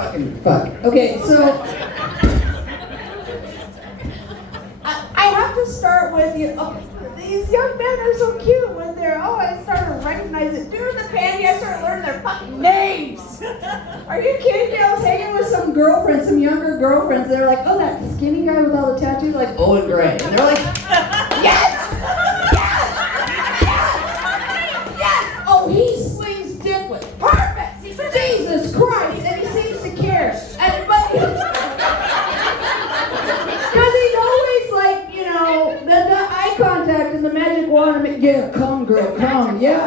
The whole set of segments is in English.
fucking fuck. Okay, so I have to start with you. Oh, these young men are so cute when they're, I started recognizing, during the panty, I started learning their fucking names. Are you kidding me? I was hanging with some girlfriends, some younger girlfriends. They're like, oh, that skinny guy with all the tattoos, like Owen Gray. And they're like, yes! Yes! Oh, he slings dick with perfect! Jesus Christ! And he seems to care. And because he's always like, the eye contact and the magic wand. Yeah, come girl, come. Yeah.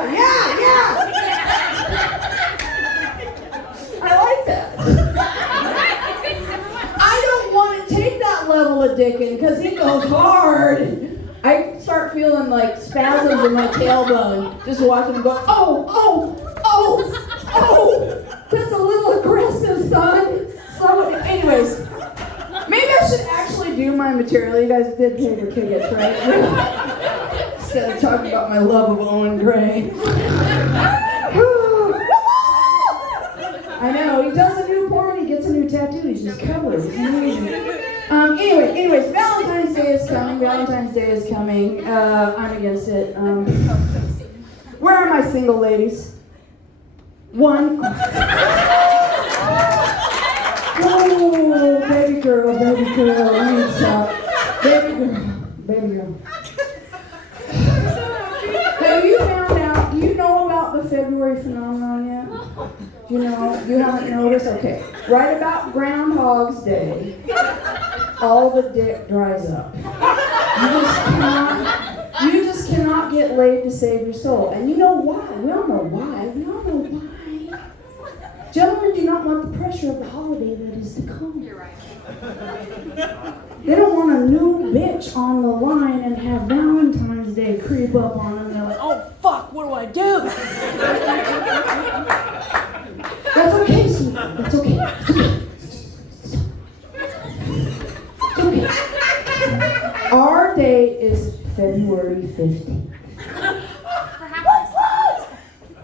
I like that. I don't want to take that level of dicking because he goes hard. I start feeling like spasms in my tailbone just watching him go, oh. That's a little aggressive, son. So, anyways, maybe I should actually do my material. You guys did pay your tickets, right? Instead of talking about my love of Owen Gray. I know, he does a new porn, he gets a new tattoo, he's just covered. It's amazing. Anyways, Valentine's Day is coming. I'm against it. Where are my single ladies? One. Oh, baby girl, let me stop. Baby girl. Have you found out, do you know about the February phenomenon yet? Do you know? You haven't noticed? Okay. Right about Groundhog's Day, all the dick dries up. You just cannot get laid to save your soul. And you know why? We all know why. Gentlemen do not want the pressure of the holiday that is to come. You're right. They don't want a new bitch on the line and have Valentine's Day creep up on them. They're like, oh fuck, what do I do? That's okay, sweetheart. That's okay. It's okay. Our day is February 15th.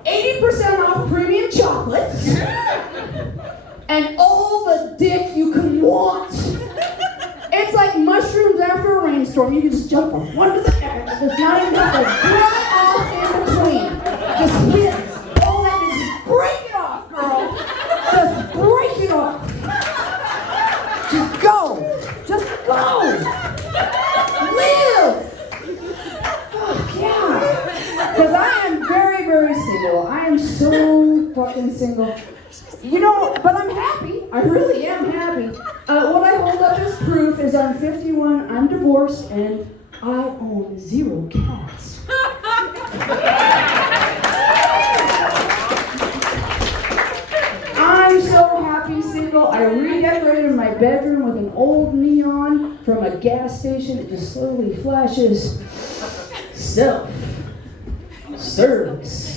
80% off premium chocolates and all the dick you can want. It's like mushrooms after a rainstorm. You can just jump from one to the next. There's not even a dry off in between. Just hit all that. Just break it off, girl. Just break it off. Just go. Just go. Live. Fuck yeah. Because I am very, very single. I am so fucking single. But I'm happy. I really am happy. What I hold up as proof is I'm 51, I'm divorced, and I own 0 cats. I'm so happy single. I redecorated my bedroom with an old neon from a gas station. It just slowly flashes. Service. Service.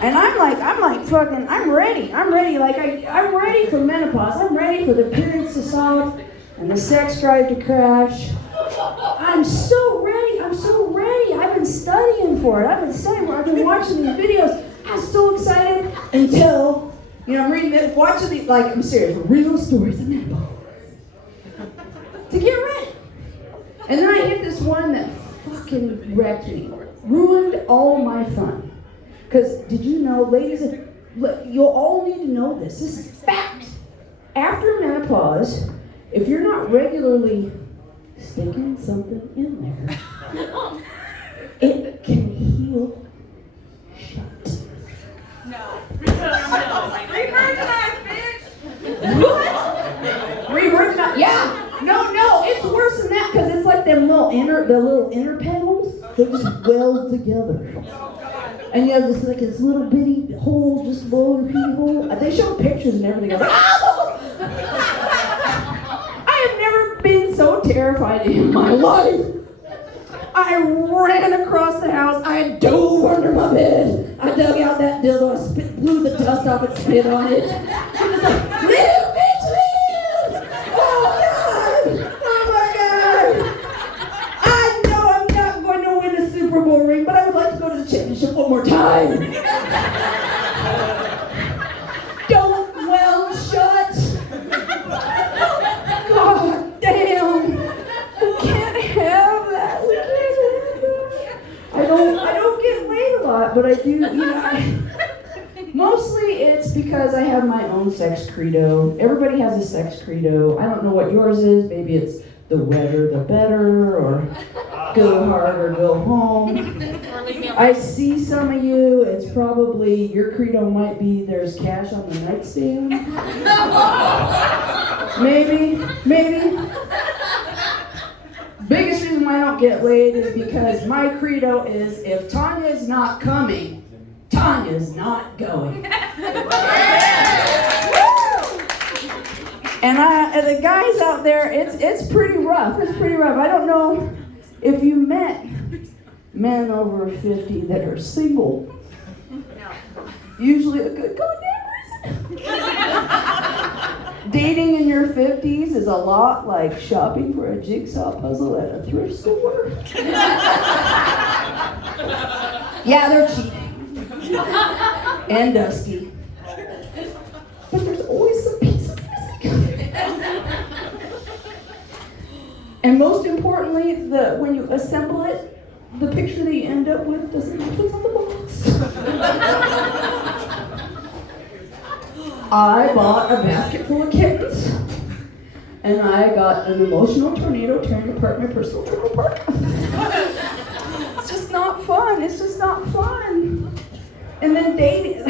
And I'm ready. I'm ready for menopause. I'm ready for the periods to stop and the sex drive to crash. I'm so ready. I've been studying for it. I've been watching these videos. I'm so excited until, I'm reading this, watching these, I'm serious, real stories of menopause. To get ready. And then I hit this one that fucking wrecked me. Ruined all my fun. Because did you know, ladies, you'll all need to know this. This is fact. After menopause, if you're not regularly sticking something in there, it can heal shut. No. Revirginize, bitch! What? Revirginize? Yeah. No, it's worse than that because it's like the little inner petals. They just weld together. And you have this little bitty hole just below your pee hole. They show pictures and everything. I was like, oh! I have never been so terrified in my life. I ran across the house. I dove under my bed. I dug out that dildo. I blew the dust off and spit on it. I was like, live, bitch, live! Oh, God! Oh, my God! No. Don't well shut. God damn. We can't have that. We can't have that. I don't get laid a lot, but I do, mostly it's because I have my own sex credo. Everybody has a sex credo. I don't know what yours is. Maybe it's the wetter the better, or go hard or go home. I see some of you, it's probably, your credo might be there's cash on the nightstand. Maybe. Biggest reason why I don't get laid is because my credo is if Tanya's not coming, Tanya's not going. And the guys out there, it's pretty rough. It's pretty rough. I don't know if you met men over 50 that are single. Usually a good goddamn reason. Dating in your 50s is a lot like shopping for a jigsaw puzzle at a thrift store. Yeah, they're cheap. And dusty. But there's always some pieces missing. And most importantly, when you assemble it, the picture that you end up with doesn't match what's on the box. I bought a basket full of kittens, and I got an emotional tornado tearing apart my personal trailer park. It's just not fun. It's just not fun. And then dating,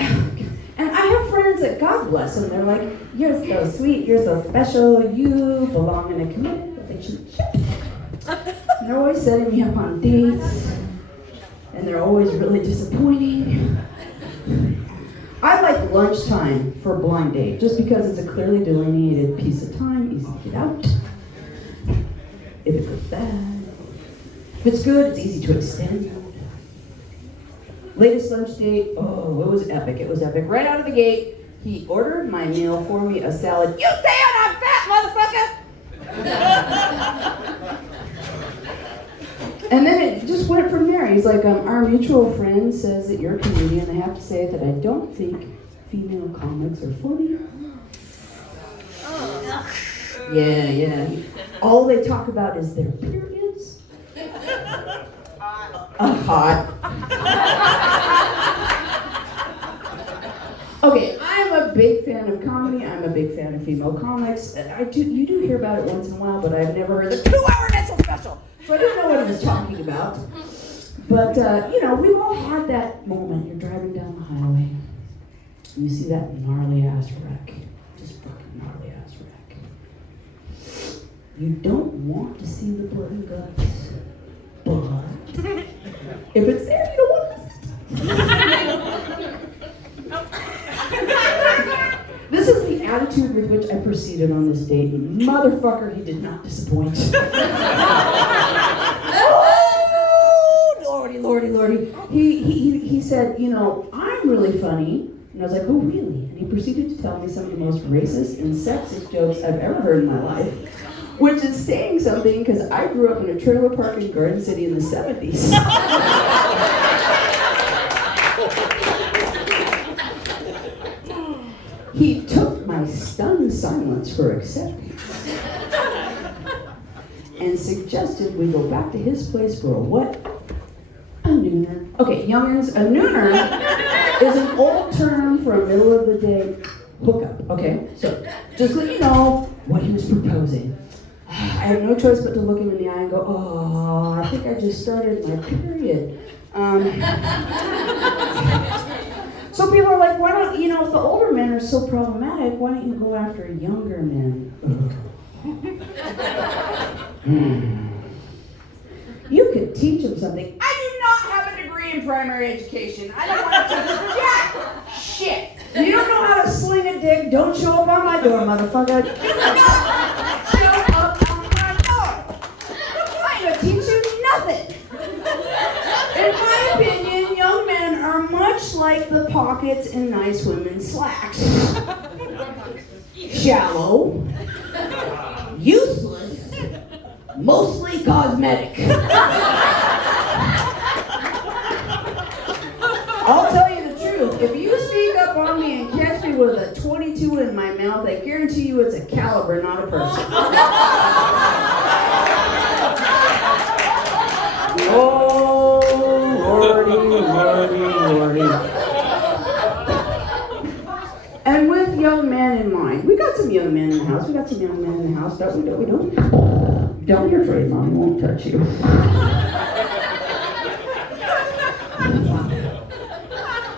and I have friends that, God bless them, they're like, you're so sweet, you're so special, you belong in a committed relationship. And they're always setting me up on dates, and they're always really disappointing. I like lunchtime for a blind date, just because it's a clearly delineated piece of time, easy to get out. If it goes bad. If it's good, it's easy to extend. Latest lunch date, oh, it was epic. It was epic. Right out of the gate, he ordered my meal, for me a salad. You saying I'm fat, motherfucker? And then it just went from there. He's like, our mutual friend says that you're a comedian. I have to say that I don't think female comics are funny. Yeah. All they talk about is their periods. Hot. Okay, I'm a big fan of comedy. I'm a big fan of female comics. You do hear about it once in a while, but I've never heard the 2-hour Netzel special. So I didn't know what he was talking about. But, we've all had that moment. You're driving down the highway, and you see that gnarly ass wreck. Just fucking gnarly ass wreck. You don't want to see the blood and guts, but if it's there, you don't want to see it. This is the attitude with which I proceeded on this date. Motherfucker, he did not disappoint. Oh, lordy. He said, I'm really funny. And I was like, oh, really? And he proceeded to tell me some of the most racist and sexist jokes I've ever heard in my life, which is saying something because I grew up in a trailer park in Garden City in the 70s. He took my stunned silence for acceptance and suggested we go back to his place for a what? A nooner. Okay, youngins, a nooner is an old term for a middle of the day hookup, okay? So, just let you know what he was proposing. I had no choice but to look him in the eye and go, oh, I think I just started my period. So people are like, why don't, if the older men are so problematic, why don't you go after younger men? You could teach them something. I do not have a degree in primary education. I don't want to teach jack shit. You don't know how to sling a dick, don't show up on my door, motherfucker. You cannot show up on my door. I ain't gonna teach you nothing. In my opinion, young men are much like the pockets in nice women's slacks. Shallow, useless, mostly cosmetic. I'll tell you guarantee you it's a caliber, not a person. Oh, Lordy. And with young men in mind, we got some young men in the house. Don't we? Don't be afraid, Mommy won't touch you.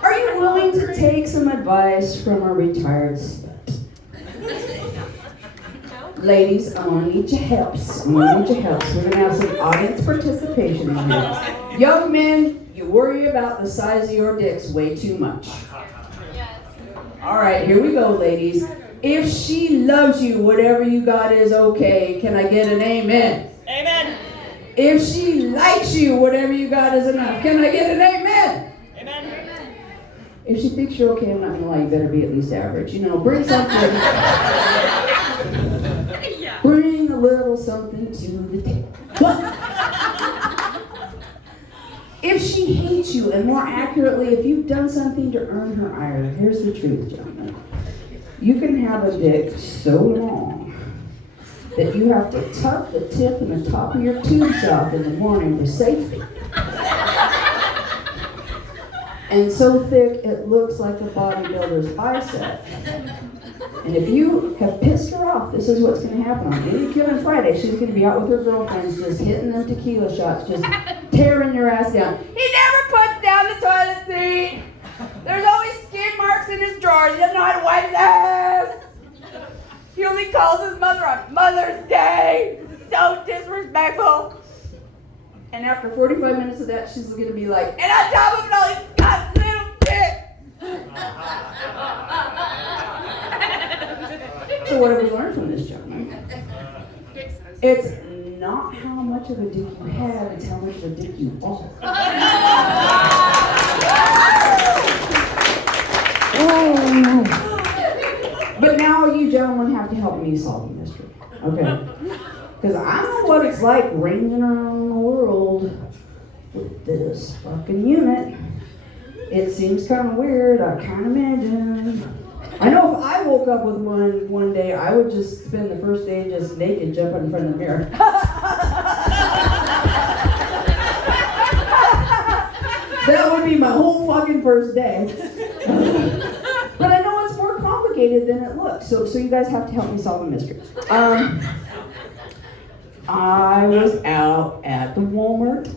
Are you willing to take some advice from a retired slut? Ladies, I'm gonna need your helps. We're gonna have some audience participation in here. Young men, you worry about the size of your dicks way too much. All right, here we go, ladies. If she loves you, whatever you got is okay. Can I get an amen? Amen. If she likes you, whatever you got is enough. Can I get an amen? Amen. If she thinks you're okay, I'm not gonna lie, you better be at least average. You know, bring something. Bring a little something to the table. But if she hates you, and more accurately, if you've done something to earn her ire, here's the truth, gentlemen. You can have a dick so long that you have to tuck the tip and the top of your tubes out in the morning for safety. And so thick it looks like a bodybuilder's bicep. And if you have pissed her off, this is what's going to happen on any given Friday. She's going to be out with her girlfriends just hitting them tequila shots, just tearing your ass down. He never puts down the toilet seat. There's always skid marks in his drawers. He doesn't know how to wipe his ass. He only calls his mother on Mother's Day. So disrespectful. And after 45 minutes of that, she's going to be like, and on top of it all, he's got little dick. So what have we learned from this, gentlemen? It's not how much of a dick you have, it's how much of a dick you are. Oh. But now you gentlemen have to help me solve the mystery, okay? Because I know what it's like ranging around the world with this fucking unit. It seems kind of weird, I can't imagine. I know if I woke up with one day, I would just spend the first day just naked, jumping in front of the mirror. That would be my whole fucking first day. But I know it's more complicated than it looks, so you guys have to help me solve the mystery. I was out at the Walmart,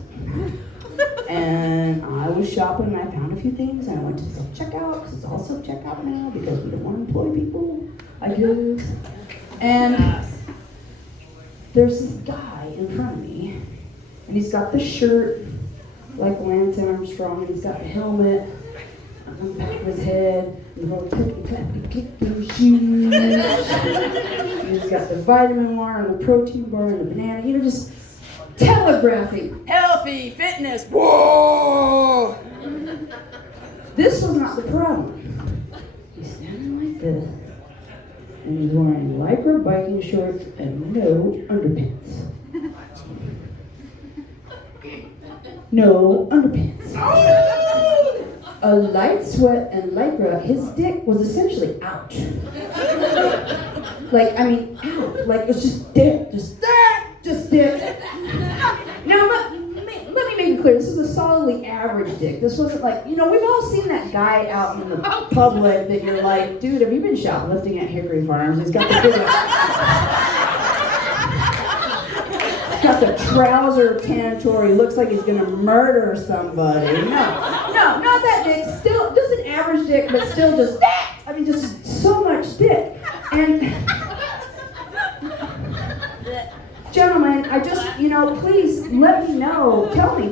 and I was shopping, and I found a few things, and I went to self-checkout, because it's all self-checkout now, because we don't want to employ people, I guess. And there's this guy in front of me, and he's got the shirt like Lance Armstrong, and he's got the helmet on the back of his head, and the whole clicky-clacky shoes. He's got the vitamin bar and the protein bar and the banana, you know, just telegraphing healthy fitness. Whoa! This was not the problem. He's standing like this, and he's wearing lycra biking shorts and no underpants. No underpants. A light sweat and lycra, his dick was essentially out. Like, I mean, out. Like, it's just dick. Just dick. Now, let me make it clear. This is a solidly average dick. This wasn't like, you know, we've all seen that guy out in the public that you're like, dude, have you been shoplifting at Hickory Farms? He's got the big got the trouser tantour. He looks like he's gonna murder somebody. No, not that dick. Still, just an average dick, but still just that. I mean, just so much dick. And gentlemen, I just, you know, please let me know. Tell me.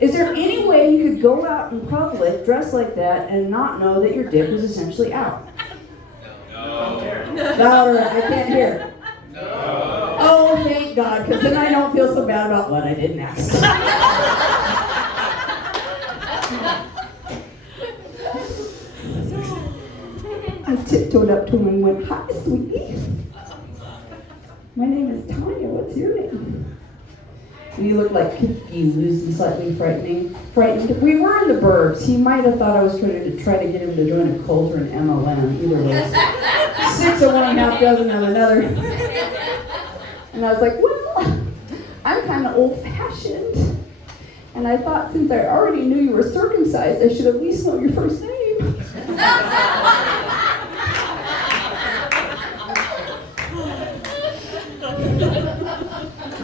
Is there any way you could go out in public dressed like that and not know that your dick was essentially out? No. Louder, I can't hear. No. Oh, thank God, because then I don't feel so bad about what I didn't ask. I tiptoed up to him and went, "Hi, sweetie. My name is Tanya. What's your name?" And he looked like confused and slightly frightened. We were in the burbs. He might have thought I was trying to get him to join a cult or an MLM. Either way. Six of one, half dozen of another. And I was like, well, I'm kind of old-fashioned. And I thought since I already knew you were circumcised, I should at least know your first name.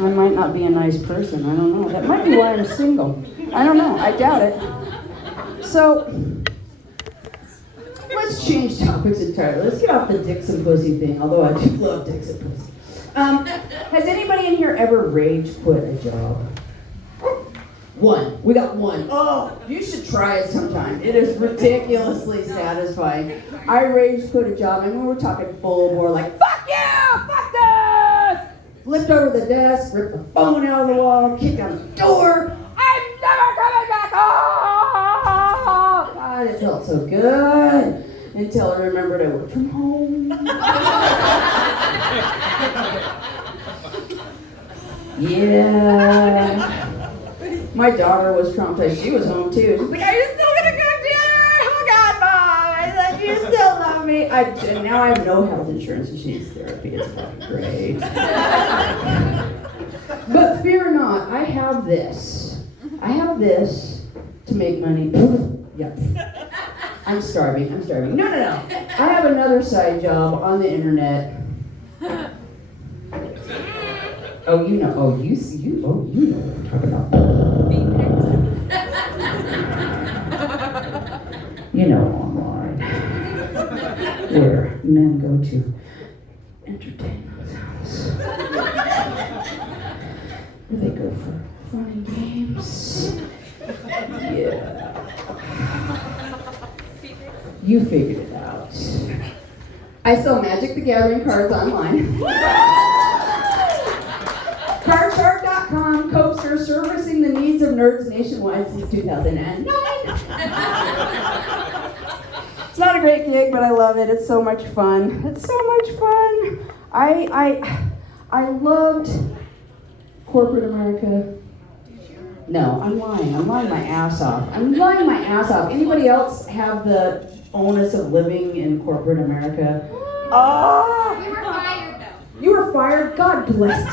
I might not be a nice person. I don't know. That might be why I'm single. I don't know. I doubt it. So, let's change topics entirely. Let's get off the dicks and pussy thing, although I do love dicks and pussy. Has anybody in here ever rage quit a job? One. We got one. Oh, you should try it sometime. It is ridiculously satisfying. I rage quit a job, and we were talking full bore, like, fuck you! Fuck this! Flipped over the desk, ripped the phone out of the wall, kicked down the door. I'm never coming back home! God, it felt so good. Until I remembered I worked from home. Yeah. My daughter was traumatized. She was home too. She's like, are you still gonna cook dinner? Oh God, Mom! I said, you still love me. And now I have no health insurance and she needs therapy. It's fucking great. But fear not, I have this. I have this to make money. Yep. I'm starving. No. I have another side job on the internet. Oh, you know. Oh, you know what I'm talking about. You know, online. Where men go to entertain themselves. Where they go for fun and games. Yeah. You figured it out. I sell Magic the Gathering cards online. Cardshark.com, Coaster, servicing the needs of nerds nationwide since 2009. It's not a great gig, but I love it. It's so much fun. I loved corporate America. No, I'm lying. I'm lying my ass off. Anybody else have the onus of living in corporate America? Oh! We were fired though. You were fired? God bless you.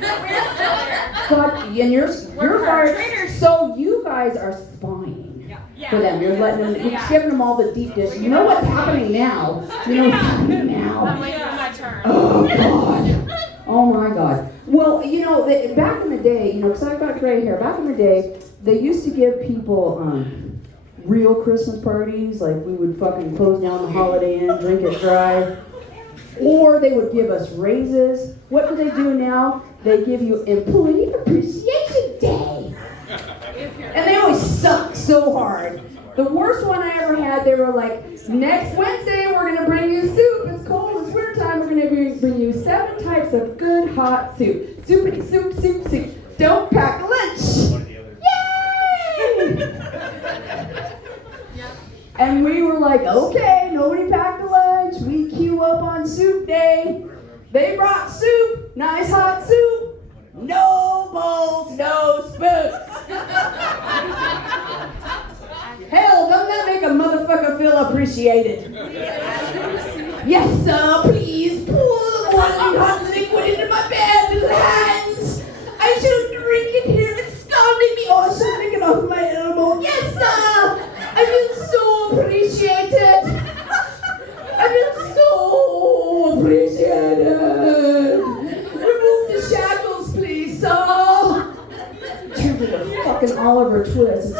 We're still there. God, and you're fired. traitors. So you guys are spying for them. You're letting them, you're giving them all the deep dish. You know what's happening now? I'm waiting for my turn. Oh, God. Oh, my God. Well, back in the day, because I've got gray hair, back in the day, they used to give people real Christmas parties, like we would fucking close down the Holiday Inn, drink it dry. Or they would give us raises. What do they do now? They give you Employee Appreciation Day. And they always suck so hard. The worst one I ever had, they were like, next Wednesday we're going to bring you soup. It's cold, it's winter time. We're going to bring you 7 types of good hot soup. Soupity soup. Don't pack lunch. Yay! And we were like, okay, nobody packed a lunch. We queue up on soup day. They brought soup, nice hot soup. No bowls, no spoons. Hell, doesn't that make a motherfucker feel appreciated? Yes, sir, please pour the boiling hot liquid into my bare little hands. I shall drink it here. It's scalding me. Oh, I shall drink it off my elbow. Yes, sir. I feel so appreciated. I feel so appreciated. Remove the shackles, please, sir. Turned into fucking Oliver Twist.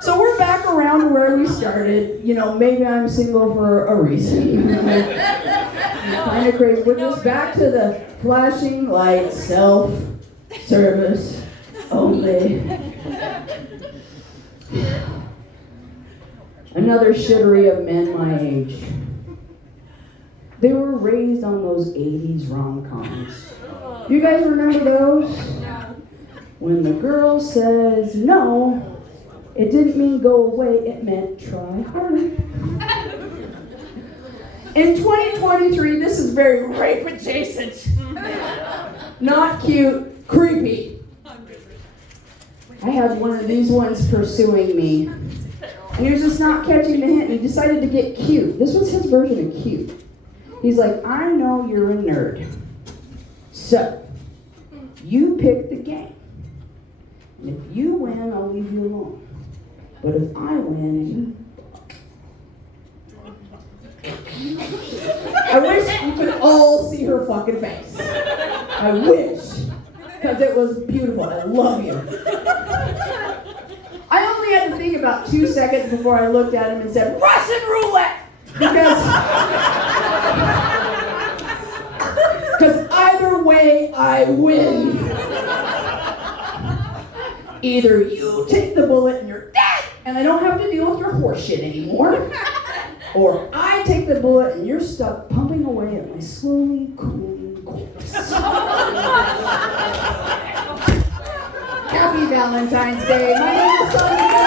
So we're back around to where we started. Maybe I'm single for a reason. Kind of crazy. We're just back to the flashing light, self-service only. Another shittery of men my age. They were raised on those 80s rom-coms. You guys remember those? When the girl says no, it didn't mean go away, it meant try harder. In 2023, this is very rape adjacent. Not cute, creepy. I had one of these ones pursuing me. And he was just not catching the hint, and he decided to get cute. This was his version of cute. He's like, I know you're a nerd. So, you pick the game. And if you win, I'll leave you alone. But if I win, I wish you could all see her fucking face. I wish. Because it was beautiful. I love you. I only had to think about 2 seconds before I looked at him and said, Russian roulette! Because either way, I win. Either you take the bullet and you're dead, and I don't have to deal with your horse shit anymore, or I take the bullet and you're stuck pumping away at my slowly cooling corpse. Happy Valentine's Day. My name is Sonia.